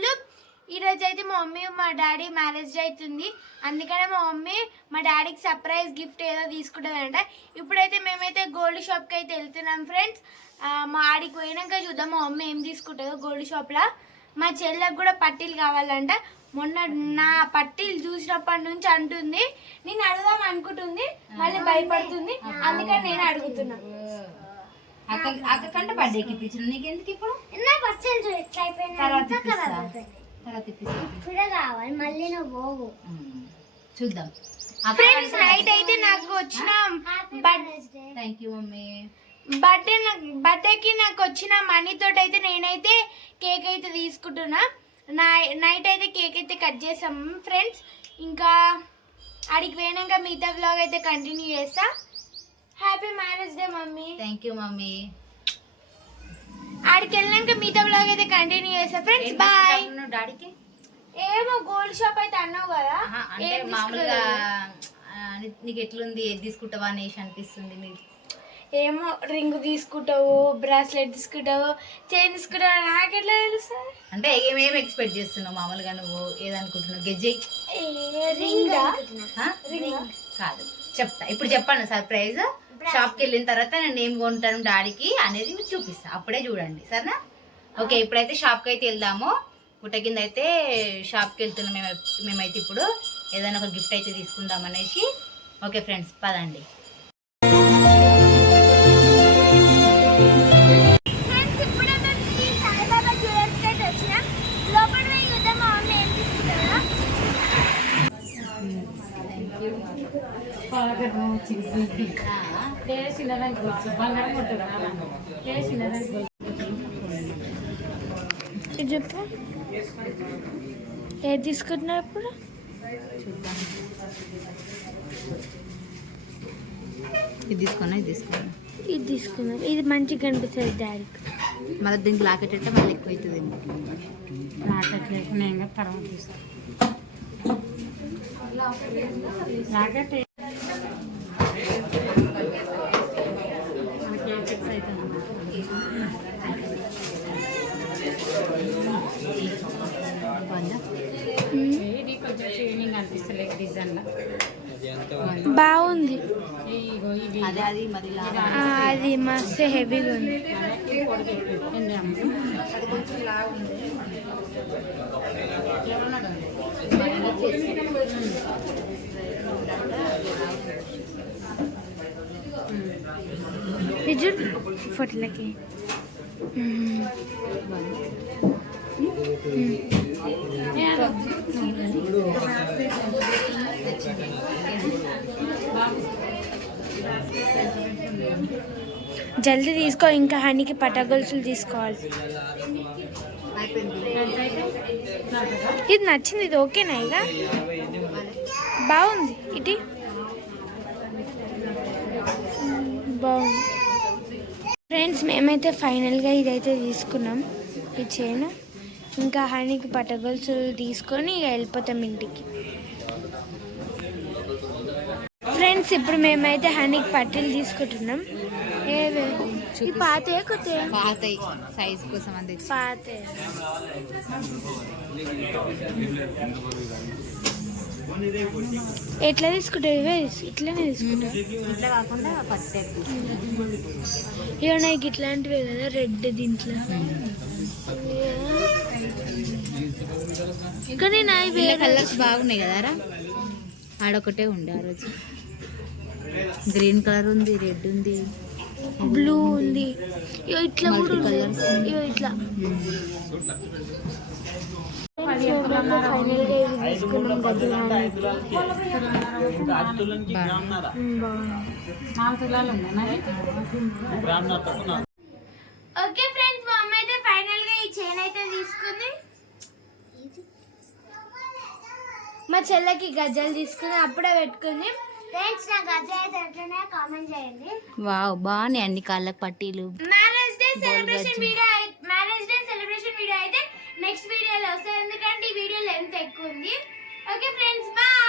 వాళ్ళు. ఈరోజు అయితే మా మమ్మీ మా డాడీ మ్యారేజ్ అవుతుంది అందుకనే మా మమ్మీ మా డాడీకి సర్ప్రైజ్ గిఫ్ట్ ఏదో తీసుకుంటుందంట. ఇప్పుడైతే మేమైతే గోల్డ్ షాప్కి అయితే వెళ్తున్నాం ఫ్రెండ్స్. మా ఆడికి పోయినాక చూద్దాం మా మమ్మీ ఏం తీసుకుంటుందో గోల్డ్ షాప్లో మా చెల్లెకి కూడా పట్టీలు కావాలంట. మొన్న నా పట్టీలు చూసినప్పటి నుంచి అంటుంది. నేను అడుగుదాం అనుకుంటుంది. మళ్ళీ భయపడుతుంది. అందుకని నేను అడుగుతున్నాను అక్క కంటే బర్త్డేకి ఇప్పించిన నీకు ఎందుకు ఇప్పుడు? నా పట్టీలు ఎట్లా తర్వాత ఇప్పిస్తా. తర్వాత ఇప్పిస్తా. ఇప్పుడే కావాలి మళ్ళీ నువ్వు పోవు. చూద్దాం. ఫ్రెండ్స్ నైట్ అయితే నాకు వచ్చిన. Thank you mummy. బర్త్డే బర్త్డేకి నాకు వచ్చిన మనీ తోటి అయితే నేనైతే కేక్ అయితే తీసుకుంటున్నా. నా నైట్ అయితే కేక్ అయితే కట్ చేసాం. ఫ్రెండ్స్ ఇంకా ఆడికి పోయినాక మిగతా వ్లాగ్ అయితే కంటిన్యూ చేస్తా. Happy marriage day mummy. Thank you mummy. ఆడికి వెళ్ళినాక మిగతా వ్లాగ్ అయితే కంటిన్యూ చేస్తా. ఫ్రెండ్స్ బాయ్ డాడీకి? ఏమో గోల్డ్ షాప్ అయితే అన్నావు కదా. అంటే ఏం మామూలుగా నీకు ఎట్లుంది? ఏది తీసుకుంటావా అనేసి అనిపిస్తుంది నీకు. ఏమో రింగ్ తీసుకుంటావు బ్రాస్లెట్ తీసుకుంటావు చైన్ తీసుకుంటావు నాకు ఎట్లా తెలుసు? అంటే ఏమేమి ఎక్స్పెక్ట్ చేస్తున్నావు మామూలుగా నువ్వు? ఏదనుకుంటున్నావు గెజ్జే? రింగ్ కాదు. చెప్తా. ఇప్పుడు చెప్పండి సర్ప్రైజ్ షాప్కి వెళ్ళిన తర్వాత నేను ఏం కొంటాను డాడీకి అనేది మీకు చూపిస్తా. అప్పుడే చూడండి. సరేనా? ఓకే ఇప్పుడైతే షాప్కి అయితే వెళ్దాము. గుట్ట కింద అయితే షాప్కి వెళ్తున్నాం మేము మేమైతే ఇప్పుడు. ఏదైనా ఒక గిఫ్ట్ అయితే తీసుకుందాం అనేసి. ఓకే ఫ్రెండ్స్ పదండి. ఇది. చెప్పు. ఏది తీసుకుంటున్నారు ఇప్పుడు? ఇది తీసుకున్నా ఇది తీసుకున్నా. ఇది తీసుకున్నాం. ఇది మంచిగా కనిపిస్తుంది డాడీకి మళ్ళీ దీనికి లాకెట్ అంటే మళ్ళీ ఎక్కువ అవుతుంది లాకెట్ లేకుండా ఏం కాదు, తర్వాత తీస్తా. లాకెట్ ఏ- మనకి ఏ ఫిక్స్ అవుతుంది ఇది కొంచెం షైనింగ్ అనిపిస్తలేదు డిజైన్లో బాగుంది. అదే మస్తు హెవీగా ఉంది. ఇది ఫోటోలకి. జల్దీ తీసుకో ఇంకా హనీకి పట్టగొలుసులు తీసుకోవాలి. ఇది నచ్చింది ఇది ఓకేనా ఇక? బాగుంది ఇటీ. బాగుంది. ఫ్రెండ్స్ మేమైతే ఫైనల్గా ఇదైతే తీసుకున్నాం ఈ చైన్. ఇంకా హనీకి పటగొలుసులు తీసుకొని ఇక వెళ్ళిపోతాం ఇంటికి. ఫ్రెండ్స్ ఇప్పుడు మేమైతే హనీకి పట్టీలు తీసుకుంటున్నాం. ఈ పాతే కొత్త? పాతాయి. సైజ్ కోసం అంతే పాతే. ఎట్లా తీసుకుంటావు ఇవే ఇట్లనే తీసుకుంటావు ఇట్లా కాకుండా పత్తి ఇక నాకు ఇట్లాంటివే కదా రెడ్ దీంట్లో. కానీ నా కలర్స్ బాగున్నాయి కదారా ఆడొకటే ఉండే ఆ రోజు. గ్రీన్ కలర్ ఉంది రెడ్ ఉంది. బ్లూ ఉంది. ఇట్లా కూడా ఉంది. ఇట్లా. ఇది తీసుకున్నాం ఓకే ఫ్రెండ్స్ మా అమ్మ అయితే ఫైనల్గా ఈ చైన్ అయితే తీసుకుంది. మా చెల్లెకి గజ్జలు తీసుకుని అప్పుడే పెట్టుకుంది. ఫ్రెండ్స్ నా గజ్జ అయితే ఎట్లనే కామెంట్ చేయండి. వావ్ బాగున్నాయి అన్ని కాళ్ళకి పట్టీలు. Marriage day celebration video marriage day celebration video అయితే నెక్స్ట్ వీడియోలో వస్తుంది ఎందుకంటే ఈ వీడియో లెంత్ ఎక్కువ ఉంది. Okay friends bye